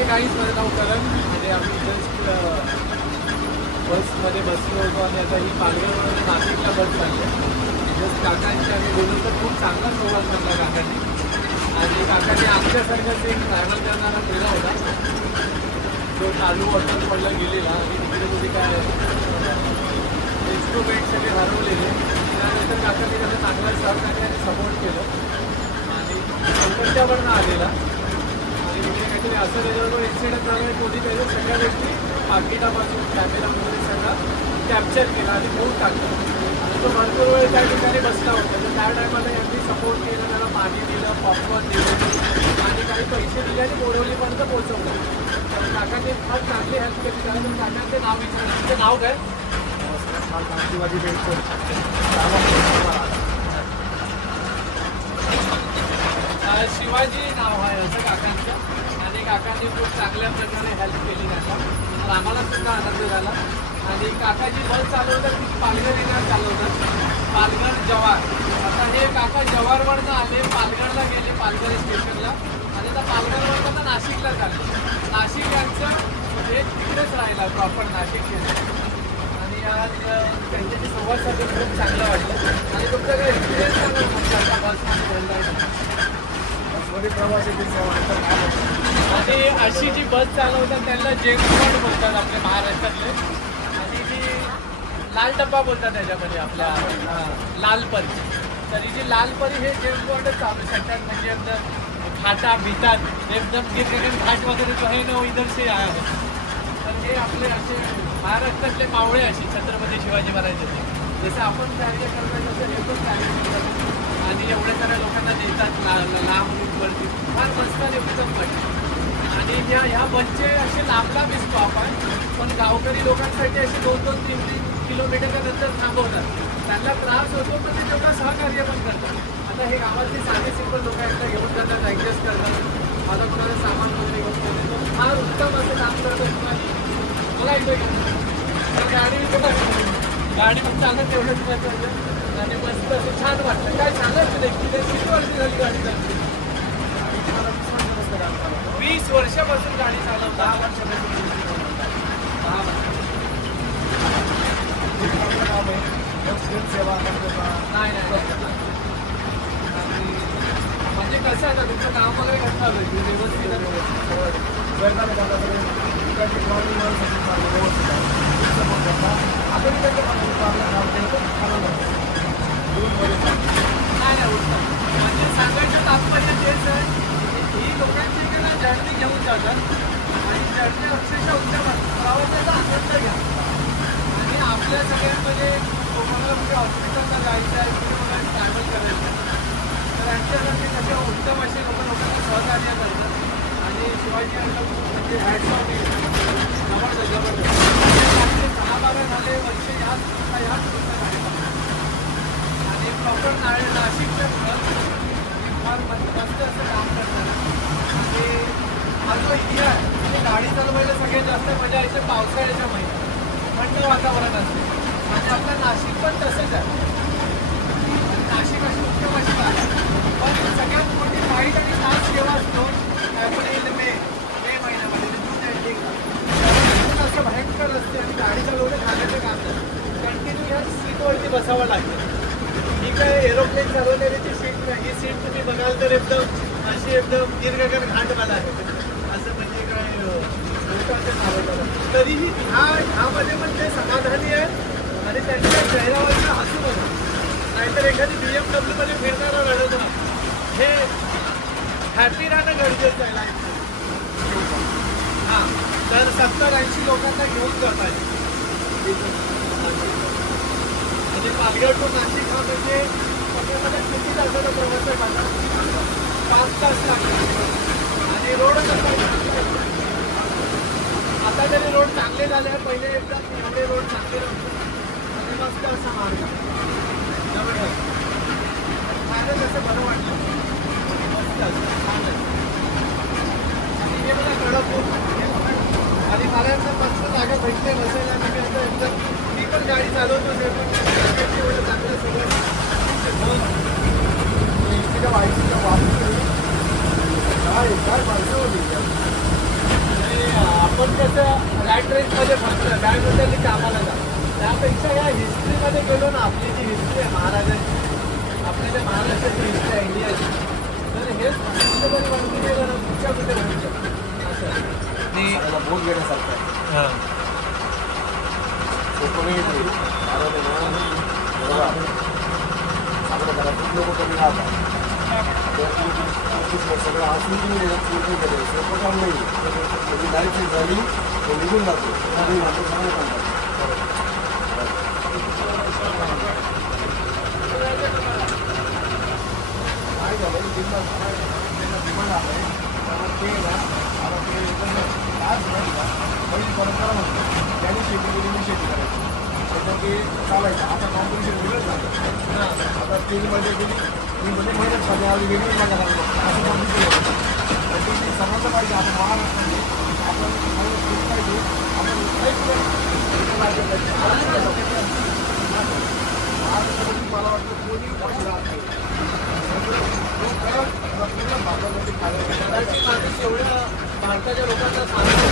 Hi guys, माझं नाव करण आणि आम्ही जस्ट बसमध्ये बसलो होतो आणि आता ही पालघरवरून नाशिकला बस चालली आहे. जस्ट काकांची आम्ही बोलू तर खूप चांगला संवाद म्हटला काकांनी. आणि काकांनी आमच्यासारखाच एक ट्रॅव्हल करणारा केला होता जो चालू वॉटरफॉलला गेलेला आणि तिकडे कुठे काय इन्स्ट्रुमेंट सगळे हरवलेले. त्यानंतर काकांनी त्याला चांगला सहकार्य आणि सपोर्ट केलं आणि कोलकात्यावरनं आलेला आणि तिथे काहीतरी असं त्याच्याबरोबर इन्सिडेंट झाला कोणी त्याच्या सगळ्या गोष्टी पाकिटापासून कॅमेरामध्ये सगळं कॅप्चर केला आणि फोन टाकला आणि तो भरपूर वेळ त्या ठिकाणी बसला होता. तर त्या टायमाला यांनी सपोर्ट केलं, त्याला पाणी दिलं, पॉपकॉर्न दिलं आणि काही पैसे दिले आणि बोरवलीपर्यंत पोहोचवलं. तर काकांनी फार चांगली हेल्प केली. त्यानंतर काकांचे नाव विचारलं, तुमचं नाव काय? शिवाजी नाव आहे असं काकांचं आणि काकांनी खूप चांगल्या प्रकारे हेल्प केली त्यांना. तर आम्हाला सुद्धा आनंद झाला. आणि काकाची बस चालवतात ती पालघर येणार चालवतात, पालघर जव्हार. आता हे काका जव्हारवरनं आले, पालघरला गेले, पालघर स्टेशनला आणि त्या पालघरवरनं तर नाशिकला चालले. नाशिक यांचं हे तिकडेच राहिला प्रॉपर नाशिक केलं. आणि आज त्यांच्याशी संवाद साधून खूप चांगलं वाटलं. आणि तुमचा काही एक्सपिरियन्स सांगा बसमध्ये आणि अशी जी बस चालवतात त्यांना जेम्स बॉन्ड बोलतात आपल्या महाराष्ट्रातले. आणि जी लाल डब्बा बोलतात त्याच्यामध्ये आपल्या लालपरी. तरी जी लालपरी हे जेम्स बॉन्डच चालू शकतात. म्हणजे एकदम घाटा भितात एकदम गिरगन घाट वगैरे जो आहे ना इधर से आया है. तर हे आपले असे महाराष्ट्रातले मावळे असे छत्रपती शिवाजी महाराजांचे जसं आपण कार्य करतात तसं हे पण कार्य करतात आणि एवढ्या साऱ्या लोकांना देतात लांब रूटवरती. फार मस्त आणि उत्तम बस. आणि ह्या बसचे असे लांब लांब दिसतो आपण, पण गावकरी लोकांसाठी असे 2-3 किलोमीटरच्या नंतर थांबवतात. त्यांना त्रास होतो पण ते तेवढा सहकार्य पण करतात. आता हे गावातले साधे सिंपल लोक आहेत, घेऊन जातात, ॲडजस्ट करतात. मला कोणाला सामान वगैरे घेऊन जातात. फार उत्तम असं काम करतात. मला येतं गाडी पण चालत तेवढंच महत्त्वाचं आणि मस्त असं छान वाटतं. काय सांगायचं एक्सपिरियन्स किती वर्षी झाली गाडी चालते? 20 वर्षापासून गाडी चालवता. 10 वर्षापासून. सेवा नाही म्हणजे कसं आहे ना, तुमचं नाव वगैरे कसं आलं की व्यवस्थित नाही उठतं. म्हणजे सांगायचं तात्पर्य तेच आहे, ही लोकांची इकडे जर्नी घेऊन जातात आणि जर्नी अक्षरशः उत्तम प्रवासाचा आनंद घ्या. आणि आपल्या सगळ्यांमध्ये तुम्हाला म्हणजे हॉस्पिटलला जायचं आहे किंवा ट्रॅव्हल करायचं आहे तर यांच्यासाठी कसे उत्तम असे लोकांना सहकार्य करतात. आणि शिवाजी यांना म्हणजे हॅट्स ऑफ जबरदस्त. 10-12 झाले वर्ष ह्याच आणि प्रॉपर नाशिकच्या फार मस्त असं काम करतात. आणि हा जो एरिया आहे म्हणजे गाडी चालवायला सगळ्यात जास्त मजा येते पावसाळ्याच्या महिन्यात, थंड वातावरण असते. आणि आपलं नाशिक पण तसंच आहे. नाशिक अशी उत्तम अशी आहे, पण सगळ्यात मोठी फाईट आणि त्रास केव्हा असतो एप्रिल मे महिन्यामध्ये जून एंडिंगला असं भयंकर असते आणि गाडी चालवणं खाण्याचं काम नाही. कंटिन्यू ह्या सीटवरती बसावं लागतं. ही काय एरोप्लेन चालवण्याची सीट नाही. ही सीट तुम्ही बघाल तर एकदम अशी एकदम दीर्घकाळ घाटवाला आहे असं म्हणजे काय लोकांचं चालवतात. तरीही ह्यामध्ये पण ते समाधानी आहे आणि त्यांच्या चेहऱ्यावरचं हसू बघा. नाहीतर एखादी BMW मध्ये फिरणारा रडत हे हॅपी राहणं गरजेचं आहे लाईफमध्ये. हां, तर 70-80 लोकांना घेऊन जात आहे. म्हणजे पालघर टू नाशिक हा म्हणजे पकडमध्ये किती तासाचा प्रवास आहे माझा? 5 तास लागतात. आणि रोड आता तरी रोड चांगले झाले आहे. पहिले एकदम एवढे रोड चांगले नव्हते आणि मस्त असा मार्ग जबरदस्त. खायला तसं बरं वाटलं, मस्त असं छान आहे. आणि हे मला कडक होत आणि मला एकदम मस्त जागा भेटते बसायला. मी एकदम मी पण गाडी चालवतो ते पण चांगलं सगळं काय माणसं होती आपण कसं रॅट रेसमध्ये फसलं काय म्हणतात ते कामाला जा त्यापेक्षा या हिस्ट्रीमध्ये गेलो ना आपली जी हिस्ट्री आहे महाराजांची आपल्या ज्या महाराष्ट्राची हिस्ट्री आहे इंडियाची तर हेच कुठे तरी वरती गेलं ना कुठच्या कुठे होऊ शकतं असं आणि बोट घेण्यासारखं आहे. हां आपल्या घरात खूप लोक कमी राहतात सगळं असून काम नाही त्याची लाईफ झाली तो निघून जातो काय झालं डिमांड आहे ते ना आता ते आज नाही का पहिली परंपरा म्हणतो त्यांनी शेती केली मी शेती करायची त्याच्यात ते चालायचं आता कॉम्पिटिशन वेगळंच झालं आता तेलमध्ये गेली मी म्हणजे मेहनत झाली आज वेगळी माझ्या लागलो असं कॉम्पिटिशन होतं तर ते समजलं पाहिजे आपण महाराष्ट्रामध्ये आपण मेहनत केली पाहिजे आपण मला वाटतं कोणी पैसे राहत नाही कदाचित माणूस एवढ्या भारताच्या लोकांना सांगतो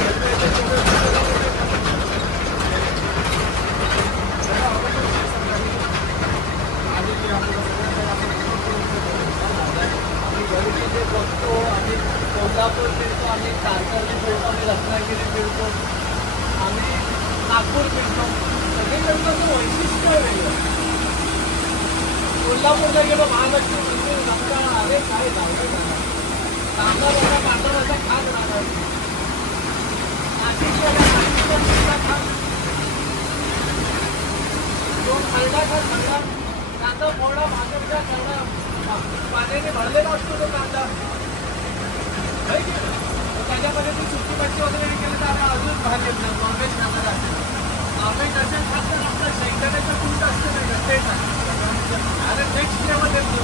आम्ही जे बघतो आम्ही कोल्हापूर फिरतो आम्ही कारकर्ली फिरतो आम्ही रत्नागिरी फिरतो आम्ही नागपूर फिरतो सगळे फिरतो वैशिष्ट्य आहे वेगळं कोल्हापूरला गेलो महालक्ष्मी मंदिर नमका अरे काय झालं कांदा बघा कांदा माझा खात राहणार नाशिकला खात दोन खरडा खात बघा कांदा फोडा भाजपचा खरडा पाण्याने भरलेला असतो तो कांदा त्याच्यामध्ये ती सुकी मच्छी वगैरे केली तर अजून भाग येत नाही नॉनव्हेज खाणार असेल नॉनव्हेज असेल खात तर आपलं शेंगदाण्याचं कूट असतं नाही का ते टाकतं अरे नेक्स्ट लेवल येतो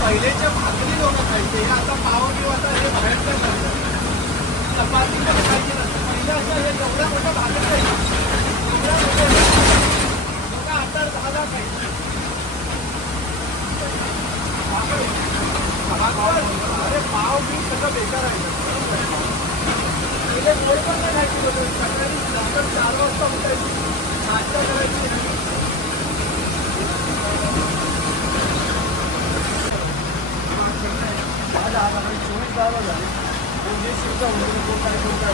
पहिलेच्या भाकरी लोक खायचे हे आता पाव किंवा आता हे बाहेरचं खायचं चपाती पण खायची नसतं पहिलं असं हे एवढ्या मोठ्या भाकरी खायची एवढ्या मोठ्या लोक आता 10 खायचे अरे पाव मी सगळं बेकार आहे पहिले गोड पण नाही खायची बोलतो सकाळी नंतर 4 वाजता उठायची नाश्ता करायची आज आपण 24 तास झाले जे शिकता होतो तो काय कोणता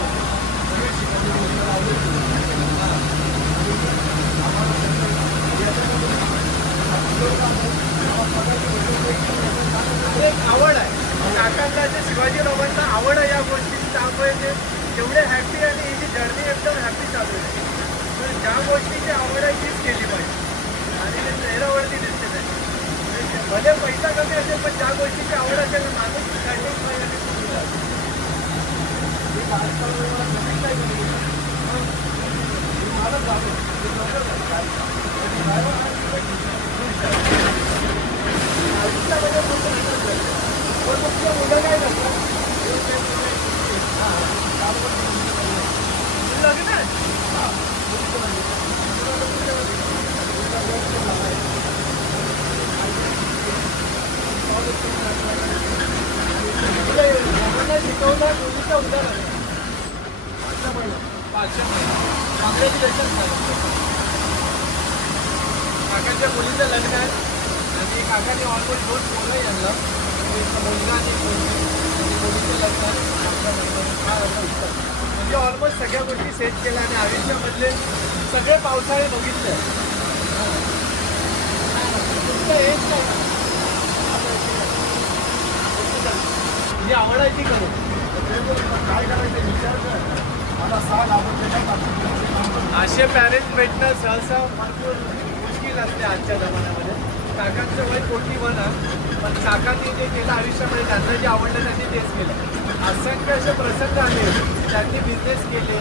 सगळे आवड आहे काकांना जे शिवाजीरावांना आवड आहे या गोष्टीची त्यामुळे ते जेवढे हॅपी आणि ही जी जर्नी एकदम हॅपी चालू आहे तर ज्या गोष्टीची आवड आहे तीच केली पाहिजे आणि ते चेहऱ्यावरती दिसते नाही भले पैसा कमी असेल पण ज्या गोष्टीची आवड असेल माणूस सॅटिस्फाय आणि सुखी राहतो मला मुलं काय करतात लग्न शिकवणार मुलीचं उदाहरण 500 महिना काँग्रॅच्युलेशन काकांच्या मुलीचं लग्न आहे आणि काकाने ऑलमोस्ट 2 मुलं आणलं मुलगा आणि मुलीचं लग्न म्हणजे ऑलमोस्ट सगळ्या गोष्टी सेट केल्या आणि आयुष्यामधले सगळे पावसाळे बघितले तुमचं हेच नाही ही आवडायची करू काय करायचं विचार कर मला सांग आपण असे पॅरेंट्स भेटणं सहसा भरपूर मुश्किल असते आजच्या जमान्यामध्ये काकांचं वय 41 पण काकांनी जे केलं आयुष्यामध्ये त्यांना जे आवडलं त्यांनी तेच केलं असंख्य असे प्रसंग आले त्यांनी बिझनेस केले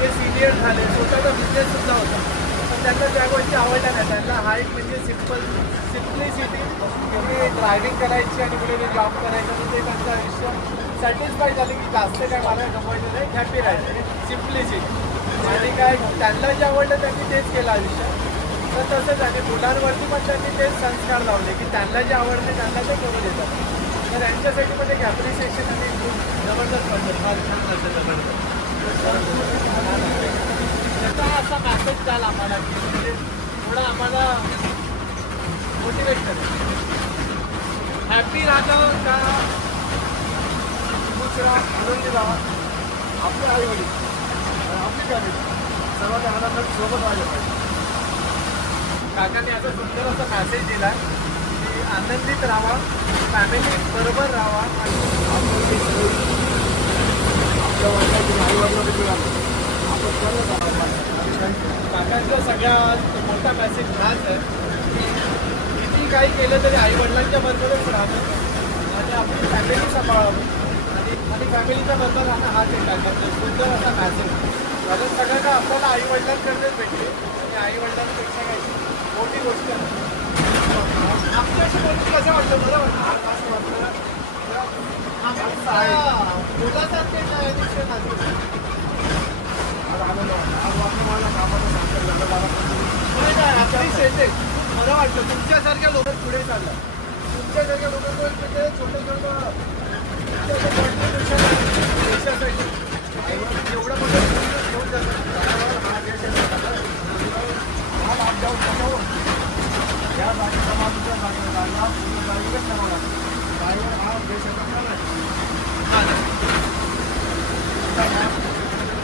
ते सिनियर झाले स्वतःचा बिझनेससुद्धा होता पण त्यांना त्या गोष्टी आवडल्या नाही त्यांना हा एक म्हणजे सिम्प्लिसिटी की ड्रायव्हिंग करायची आणि कुठे जॉब करायचं म्हणजे त्यांचं आयुष्य सॅटिस्फाय झाले की जास्त काय मला गमवायचं नाही हॅपी राहायचं सिम्प्लिसिटी आणि काय त्यांना जे आवडलं त्यांनी तेच केलं आयुष्यात तर तसंच आणि मुलांवरती पण त्यांनी तेच संस्कार लावले की त्यांना जे आवडते त्यांना ते करू देतात तर यांच्यासाठी पण एक ॲप्रिसिएशन आणि खूप जबरदस्त वाटतं, फार छान वाटतं जबरदस्त. त्याचा असा मॅसेज द्याल आम्हाला की म्हणजे थोडं आम्हाला मोटिवेट करेल. हॅपी राहावं का खुश राहा, आनंदी राहा. आपले आई वडील आपली फॅमिली सर्वांनी आनंदात सोबत राहिलं पाहिजे. काकांनी आता सुंदर असा मॅसेज दिला की आनंदित राहावा, फॅमिली बरोबर राहावा आणि आपल्या वडिलांची आई वडिलांना मिळालं आपण सर्व काकांचा सगळ्यात मोठा मेसेज हाच आहे की किती काही केलं तरी आई वडिलांच्या बरोबरच राहावं आणि आपली फॅमिली सांभाळावी आणि फॅमिलीच्या बरोबर राहणं हाच एक काकांचा सुंदर असा मॅसेज. कारण सगळ्यांना आपल्याला आई वडिलांकडनंच भेटले आणि आई वडिलांपेक्षा काही मोठी गोष्ट आहे. आपल्याशी बोलून कसं वाटतं? बरं वाटतं, असं वाटतं मुलासारखे आज आनंद वाटला. आज वाटलं मला कामाचं सांगता झालं मला आपली बरं वाटतं तुमच्यासारख्या लोक पुढे चाललं. तुमच्यासारख्या लोकांना छोटे देशासाठी एवढं मोठं घेऊन जातं. हा देश आज आपल्यावर समोर या जागी समाजाच्या जागेला जागेलाच करावं लागतं. ड्रायव्हर हा देशाचा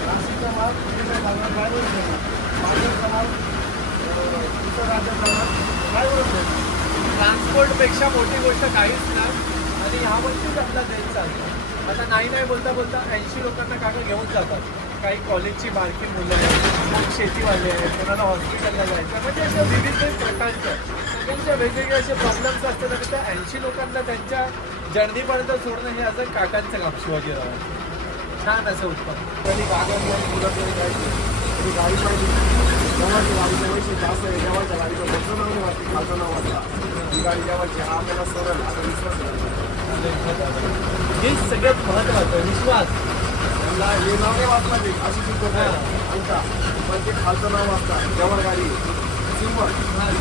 नाशिकचा माल पुण्याच्या जागा ड्रायव्हर देणार, पालघरचा माल इतर राज्यात जाणार ड्रायव्हरच देणार. ट्रान्सपोर्टपेक्षा मोठी गोष्ट काहीच नाही आणि ह्यावरतीच आपला देश चालतो. आता नाही बोलता 80 लोकांना काका घेऊन जातात. काही कॉलेजची बारकी मुलं आहेत, मग शेतीवाले आहेत, कोणाला हॉस्पिटलला जायचं, म्हणजे अशा विविध प्रकारच्या सगळ्यांच्या वेगवेगळे असे प्रॉब्लेम्स असतात आणि त्या 80 लोकांना त्यांच्या जर्नीपर्यंत सोडणं हे असं काकांचं काम शिवाजीराव. छान असं उत्पन्न. कधी कागद नाही मुलं तरी जायची कधी गाडी पाहिजे. जेव्हाची गाडीचं वैशिष्ट्य जास्त आहे, जेव्हाच्या गाडीचं मोठं नाव नाही वाटते, खालचं नाव वाटतं. ही गाडी जेव्हाची हा आपल्याला सरळ आता विश्वास हे सगळ्यात महत्त्वाचं विश्वास. त्यांना हे नाव नाही वाचला ते अशी चुकत आमचा पण ते खालचं नाव वाचतात. जेव्हा गाडी सिंपल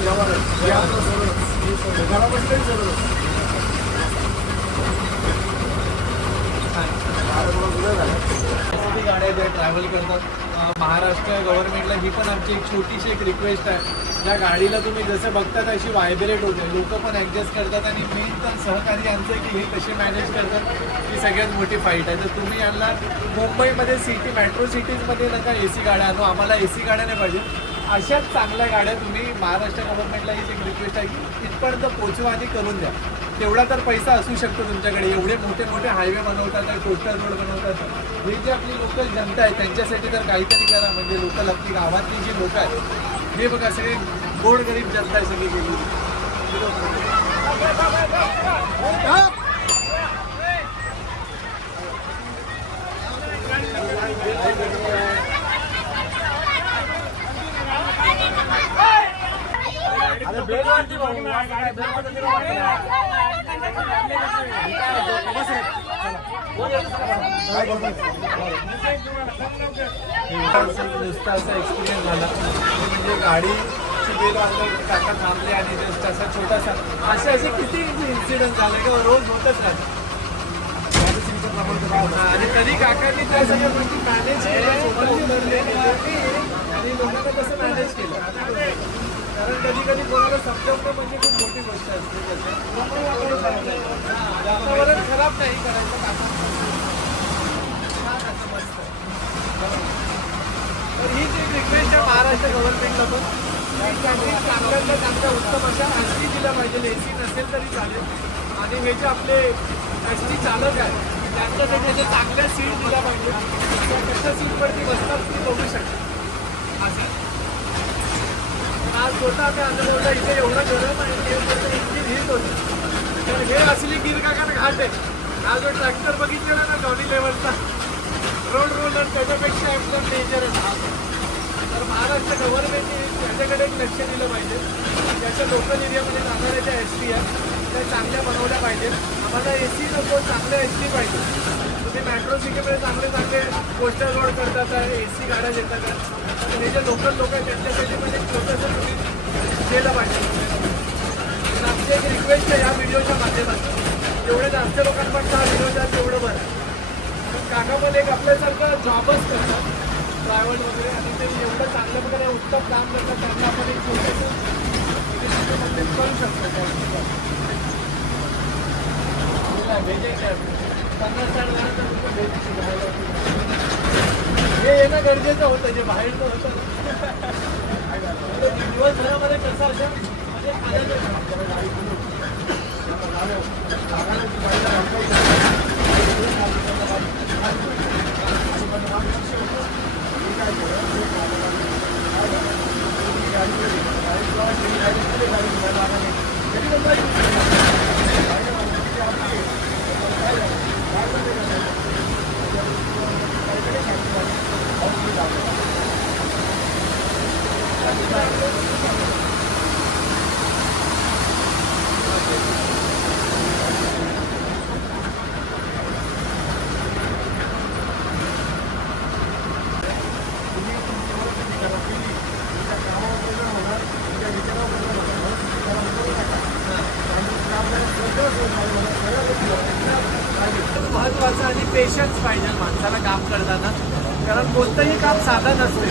जेव्हा हे आपलं सरळ घरामध्ये काही सरळ किती गाड्या ज्या ट्रॅव्हल करतात महाराष्ट्र गव्हर्नमेंटला, ही पण आमची एक छोटीशी एक रिक्वेस्ट आहे. ज्या गाडीला तुम्ही जसं बघतात अशी व्हायब्रेट होते, लोक पण ॲडजस्ट करतात आणि मेन तर सहकारी यांचं की हे कसे मॅनेज करतात ही सगळ्यात मोठी फाईट आहे. तर तुम्ही यांना मुंबईमध्ये सिटी मेट्रो सिटीजमध्ये नका AC गाड्या आणू, आम्हाला AC गाड्या नाही पाहिजे. अशाच चांगल्या गाड्या तुम्ही महाराष्ट्र गव्हर्नमेंटला हीच एक रिक्वेस्ट आहे की इथपर्यंत पोचवा आणि करून द्या. तेवढा तर पैसा असू शकतो तुमच्याकडे. एवढे मोठे हायवे बनवतात, कोस्टल रोड बनवतात. हे जे आपली लोकल जनता आहे त्यांच्यासाठी तर काहीतरी करा. म्हणजे लोकल आपली गावातली जी लोक आहेत हे बघा सगळे गोरगरीब जनता आहे सगळी गेली. नुसता असा एक्सपिरियन्स झाला म्हणजे गाडीची बेल वाजलं काका थांबले आणि जस्ट असा छोटासा असे किती इन्सिडेंट झाले किंवा रोज होतच राहतात. आणि कधी काकांनी त्या सगळ्या गोष्टी मॅनेज केल्या आणि लोकांना कसं मॅनेज केलं. कारण कधी कोणाला समजवणं म्हणजे खूप मोठी गोष्ट असते. वातावरण खराब नाही करायचं काकांचं. छान असं मस्त. तर हीच एक रिक्वेस्ट आहे महाराष्ट्र गव्हर्नमेंटला पण चांगल्यातल्या चांगल्या उत्तम अशा एसटी दिल्या पाहिजे. AC नसेल तरी चालेल. आणि हे जे आपले एसटी चालक आहेत त्यांच्यासाठी जे चांगल्या सीट दिल्या पाहिजे. त्या कशा सीटवरती बसतात ती बघू शकतात असं. आज स्वतः आम्ही अनुभवलं इथे एवढं गरम आणि इतकी हीट होती. तर हे असली गिरकाकांना घाट आहे. हा जो ट्रॅक्टर बघितलेला ना डॉनी लेवलचा रोड रोलर त्याच्यापेक्षा एकदम डेंजर आहे. तर महाराष्ट्र गव्हर्नमेंटने त्याच्याकडे एक लक्ष दिलं पाहिजे. त्याच्या लोकल एरियामध्ये जाणाऱ्या ज्या एसटी आहेत त्या चांगल्या बनवल्या पाहिजेत. आम्हाला AC नको, चांगल्या एसटी पाहिजे. तुम्ही मेट्रो सिटीमध्ये चांगले कोस्टल रोड करतात, AC गाड्या देतात. तर हे जे लोकल लोक आहेत त्यांच्यासाठी म्हणजे छोटंसं तुम्ही केलं पाहिजे. आमची एक रिक्वेस्ट आहे या व्हिडिओच्या माध्यमातून जेवढे जास्त लोकांपर्यंत हा व्हिडिओ जाईल तेवढं बरं आहे. पण काका पण एक आपल्यासारखं जॉबच करतात ट्रॅव्हल वगैरे आणि ते एवढं चांगल्या प्रकारे उत्तम काम करतात त्यांना आपण एक छोटंसं करू शकतो. हे येणं गरजेचं होतं जे बाहेरचं होतं दिवसभरामध्ये कसं असं म्हणजे महत्वाचं आणि पेशन्स पाहिजे माणसाला काम करताना, कारण कोणतंही काम साधं नसते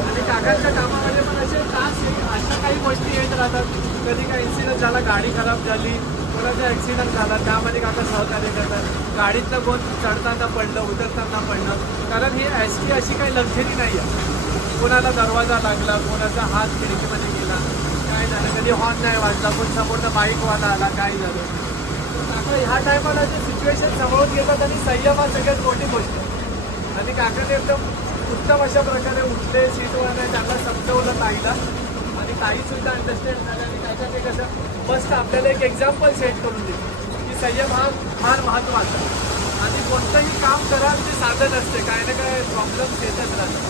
आणि काकांच्या कामामध्ये पण असे तास अशा काही गोष्टी येत राहतात. कधी काही इन्सिडेंट झाला, गाडी खराब झाली, कोणाचा ॲक्सिडेंट झाला, त्यामध्ये काका सहकार्य करतात. गाडीतनं कोण चढताना पडलं, उतरताना पडलं, कारण ही एसटी अशी काही लक्झरी नाही आहे. कोणाला दरवाजा लागला, कोणाचा हात खिडकीमध्ये गेला, काय झालं, कधी हॉर्न नाही वाजला, कोण समोरचा बाईकवाला आला, काय झालं. काका ह्या टायमाला जे सिच्युएशन समोरून घेतात आणि संयम हा सगळ्यात मोठी गोष्ट आहे. आणि काकाने एकदम उत्तम अशा प्रकारे उठले, सीटवर नाही, त्यांना समजवलं ताईला आणि ताईसुद्धा अंडरस्टँड झालं आणि त्याच्यात एक असं मस्त आपल्याला एक एक्झाम्पल सेट करून दिलं की संयम हा फार महत्त्वाचा आहे. आणि कोणतंही काम करा ते साधन असते, काय ना काय प्रॉब्लेम्स येतच राहतात.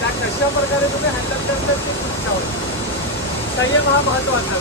त्या कशा प्रकारे तुम्ही हँडल करतात ते तुमच्यावर. संयम हा महत्त्वाचा